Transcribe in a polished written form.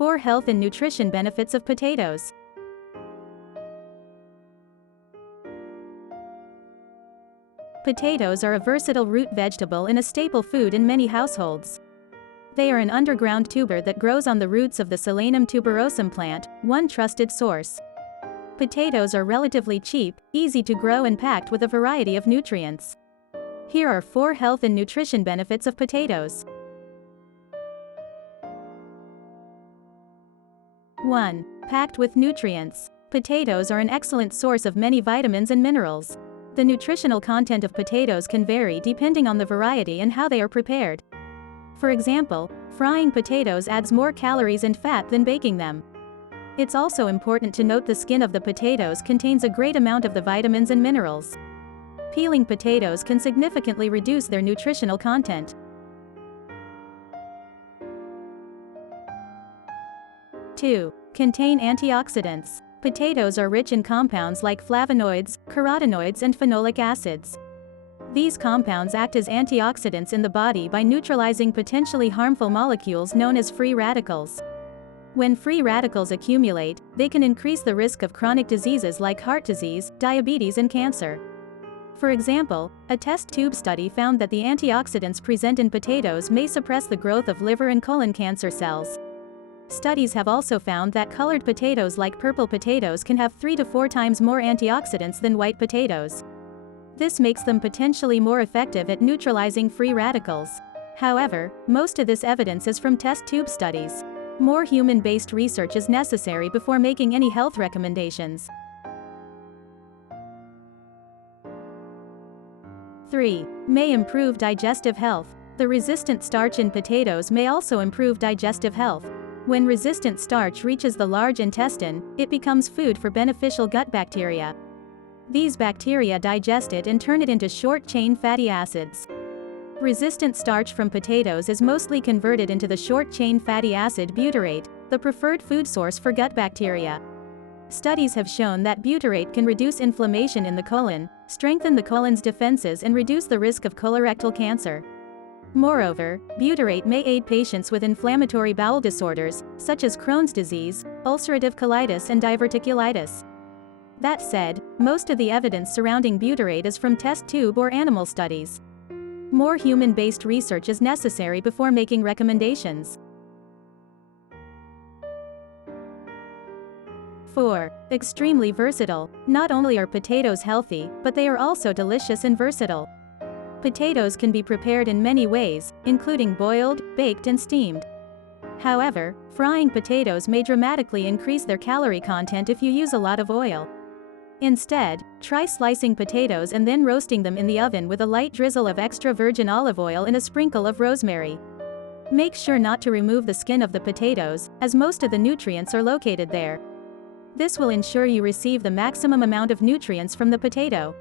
4 Health and nutrition benefits of potatoes. Potatoes are a versatile root vegetable and a staple food in many households. They are an underground tuber that grows on the roots of the Solanum tuberosum plant, one trusted source. Potatoes are relatively cheap, easy to grow and packed with a variety of nutrients. Here are 4 health and nutrition benefits of potatoes. 1. Packed with nutrients. Potatoes are an excellent source of many vitamins and minerals. The nutritional content of potatoes can vary depending on the variety and how they are prepared. For example, frying potatoes adds more calories and fat than baking them. It's also important to note the skin of the potatoes contains a great amount of the vitamins and minerals. Peeling potatoes can significantly reduce their nutritional content. 2. Contain antioxidants. Potatoes are rich in compounds like flavonoids, carotenoids and phenolic acids. These compounds act as antioxidants in the body by neutralizing potentially harmful molecules known as free radicals. When free radicals accumulate, they can increase the risk of chronic diseases like heart disease, diabetes and cancer. For example, a test tube study found that the antioxidants present in potatoes may suppress the growth of liver and colon cancer cells. Studies have also found that colored potatoes like purple potatoes can have 3 to 4 times more antioxidants than white potatoes. This makes them potentially more effective at neutralizing free radicals. However, most of this evidence is from test tube studies. More human-based research is necessary before making any health recommendations. 3. May improve digestive health. The resistant starch in potatoes may also improve digestive health. When resistant starch reaches the large intestine, it becomes food for beneficial gut bacteria. These bacteria digest it and turn it into short-chain fatty acids. Resistant starch from potatoes is mostly converted into the short-chain fatty acid butyrate, the preferred food source for gut bacteria. Studies have shown that butyrate can reduce inflammation in the colon, strengthen the colon's defenses and reduce the risk of colorectal cancer. Moreover, butyrate may aid patients with inflammatory bowel disorders, such as Crohn's disease, ulcerative colitis and diverticulitis. That said, most of the evidence surrounding butyrate is from test tube or animal studies. More human-based research is necessary before making recommendations. 4. Extremely versatile. Not only are potatoes healthy, but they are also delicious and versatile. Potatoes can be prepared in many ways, including boiled, baked and steamed. However, frying potatoes may dramatically increase their calorie content if you use a lot of oil. Instead, try slicing potatoes and then roasting them in the oven with a light drizzle of extra virgin olive oil and a sprinkle of rosemary. Make sure not to remove the skin of the potatoes, as most of the nutrients are located there. This will ensure you receive the maximum amount of nutrients from the potato.